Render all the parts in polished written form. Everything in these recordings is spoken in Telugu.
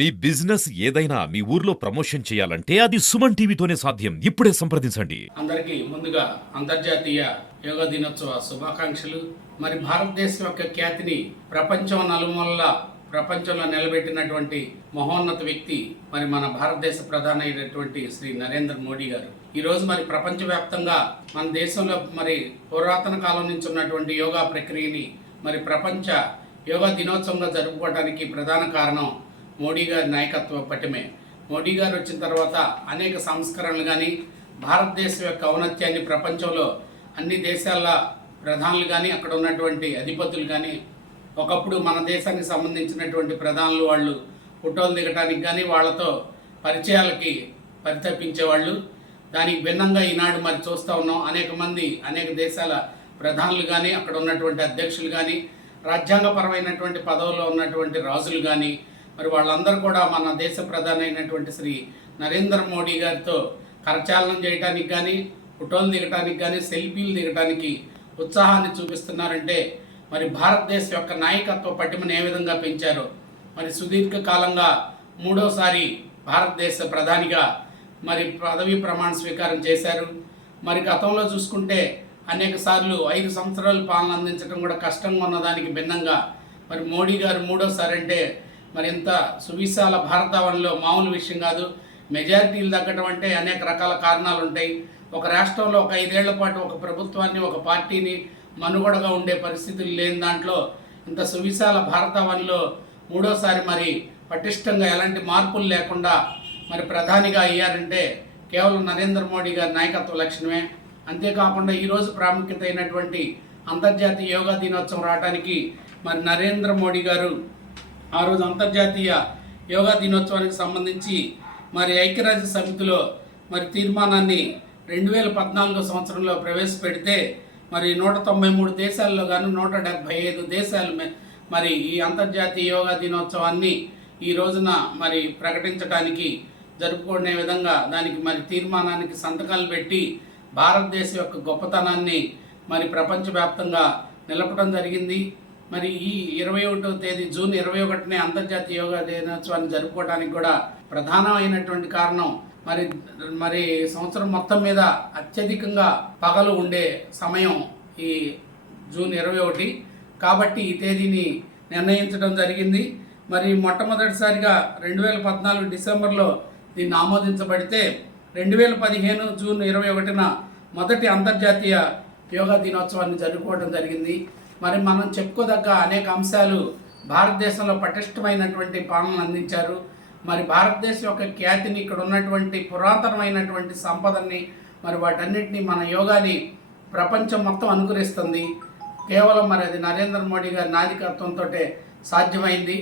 మీ బిజినెస్ ఏదైనా మీ ఊర్లో ప్రమోషన్ చేయాలంటే అది సుమన్ టీవీతోనే సాధ్యం. ఇప్పుడే సంప్రదించండి. అందరికీ ముందుగా అంతర్జాతీయ యోగా దినోత్సవ శుభాకాంక్షలు. మరి భారతదేశం యొక్క ఖ్యాతిని ప్రపంచంలో నిలబెట్టినటువంటి మహోన్నత వ్యక్తి మరి మన భారతదేశ ప్రధాని అయినటువంటి శ్రీ నరేంద్ర మోడీ గారు ఈరోజు మరి ప్రపంచవ్యాప్తంగా మన దేశంలో మరి పురాతన కాలం నుంచి ఉన్నటువంటి యోగా ప్రక్రియని మరి ప్రపంచ యోగా దినోత్సవంగా జరుపుకోవడానికి ప్రధాన కారణం మోడీ గారి నాయకత్వ పటిమే. మోడీ గారు వచ్చిన తర్వాత అనేక సంస్కరణలు కానీ భారతదేశం యొక్క ఔన్నత్యాన్ని ప్రపంచంలో అన్ని దేశాల ప్రధానులు కానీ అక్కడ ఉన్నటువంటి అధిపతులు కానీ ఒకప్పుడు మన దేశానికి సంబంధించినటువంటి ప్రధానులు వాళ్ళు ఫోటోలు దిగటానికి కానీ వాళ్ళతో పరిచయాలకి పరితపించేవాళ్ళు. దానికి భిన్నంగా ఈనాడు మరి చూస్తూ ఉన్నాం. అనేక దేశాల ప్రధానులు కానీ అక్కడ ఉన్నటువంటి అధ్యక్షులు కానీ రాజ్యాంగపరమైనటువంటి పదవుల్లో ఉన్నటువంటి రాజులు కానీ మరి వాళ్ళందరూ కూడా మన దేశ ప్రధాని అయినటువంటి శ్రీ నరేంద్ర మోడీ గారితో కరచాలనం చేయడానికి కానీ ఫోటోలు దిగటానికి కానీ సెల్ఫీలు దిగటానికి ఉత్సాహాన్ని చూపిస్తున్నారంటే మరి భారతదేశం యొక్క నాయకత్వ పటిమను ఏ విధంగా పెంచారో. మరి సుదీర్ఘకాలంగా మూడోసారి భారతదేశ ప్రధానిగా మరి పదవీ ప్రమాణ స్వీకారం చేశారు. మరి గతంలో చూసుకుంటే అనేక సార్లు 5 సంవత్సరాలు పాలన అందించడం కూడా కష్టంగా ఉన్నదానికి భిన్నంగా మరి మోడీ గారు మూడోసారి అంటే మరి ఇంత సువిశాల భారతావనిలో మామూలు విషయం కాదు. మెజారిటీలు తగ్గడం అంటే అనేక రకాల కారణాలు ఉంటాయి. ఒక రాష్ట్రంలో ఒక 5 ఏళ్ల పాటు ఒక ప్రభుత్వాన్ని ఒక పార్టీని మనుగడగా ఉండే పరిస్థితులు లేని దాంట్లో ఇంత సువిశాల భారతావనిలో మూడోసారి మరి పటిష్టంగా ఎలాంటి మార్పులు లేకుండా మరి ప్రధానిగా అయ్యారంటే కేవలం నరేంద్ర మోడీ గారి నాయకత్వ లక్షణమే. అంతేకాకుండా ఈరోజు ప్రాముఖ్యత అయినటువంటి అంతర్జాతీయ యోగా దినోత్సవం రావడానికి మరి నరేంద్ర మోడీ గారు ఆ రోజు అంతర్జాతీయ యోగా దినోత్సవానికి సంబంధించి మరి ఐక్యరాజ్య సమితిలో మరి తీర్మానాన్ని 2014 సంవత్సరంలో ప్రవేశపెడితే మరి 193 దేశాల్లో గాను 175 దేశాలు మరి ఈ అంతర్జాతీయ యోగా దినోత్సవాన్ని ఈ రోజున మరి ప్రకటించడానికి జరుపుకునే విధంగా దానికి మరి తీర్మానానికి సంతకాలు పెట్టి భారతదేశం యొక్క గొప్పతనాన్ని మరి ప్రపంచవ్యాప్తంగా నిలపడం జరిగింది. మరి ఈ 21వ తేదీ జూన్ 21నే అంతర్జాతీయ యోగా దినోత్సవాన్ని జరుపుకోవడానికి కూడా ప్రధానమైనటువంటి కారణం మరి సంవత్సరం మొత్తం మీద అత్యధికంగా పగలు ఉండే సమయం ఈ జూన్ 21. కాబట్టి ఈ తేదీని నిర్ణయించడం జరిగింది. మరి మొట్టమొదటిసారిగా 2014 డిసెంబర్లో దీన్ని ఆమోదించబడితే 2015 జూన్ 21న మొదటి అంతర్జాతీయ యోగా దినోత్సవాన్ని జరుపుకోవడం జరిగింది. మరి మనం చెప్పుకోదగ్గ అనేక అంశాలు భారతదేశంలో పటిష్టమైనటువంటి పాలన అందించారు. మరి భారతదేశం యొక్క ఖ్యాతిని ఇక్కడ ఉన్నటువంటి పురాతనమైనటువంటి సంపదని మరి వాటన్నిటిని మన యోగాని ప్రపంచం మొత్తం అనుకరిస్తుంది. కేవలం మరి అది నరేంద్ర మోడీ గారి నాయకత్వంతో సాధ్యమైంది.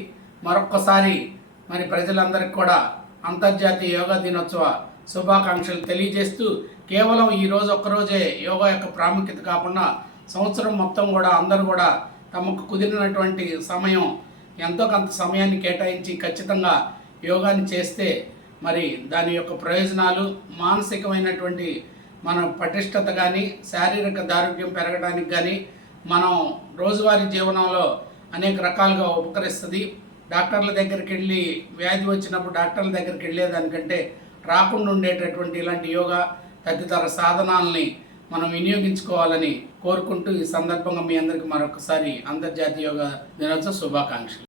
మరొక్కసారి మరి ప్రజలందరికీ కూడా అంతర్జాతీయ యోగా దినోత్సవ శుభాకాంక్షలు తెలియజేస్తూ కేవలం ఈ రోజు ఒక్కరోజే యోగా యొక్క ప్రాముఖ్యత కాకుండా సంవత్సరం మొత్తం కూడా అందరూ కూడా తమకు కుదిరినటువంటి సమయం ఎంతో కొంత సమయాన్ని కేటాయించి ఖచ్చితంగా యోగాని చేస్తే మరి దాని యొక్క ప్రయోజనాలు మానసికమైనటువంటి మన పటిష్టత కానీ శారీరక దారుఢ్యం పెరగడానికి కానీ మనం రోజువారీ జీవనంలో అనేక రకాలుగా ఉపకరిస్తుంది. డాక్టర్ల దగ్గరికి వెళ్ళి వ్యాధి వచ్చినప్పుడు డాక్టర్ల దగ్గరికి వెళ్ళేదానికంటే రాకుండా ఉండేటటువంటి ఇలాంటి యోగా తదితర సాధనాలని మనం వినియోగించుకోవాలని కోరుకుంటూ ఈ సందర్భంగా మీ అందరికీ మరొకసారి అంతర్జాతీయ యోగా దినోత్సవ శుభాకాంక్షలు.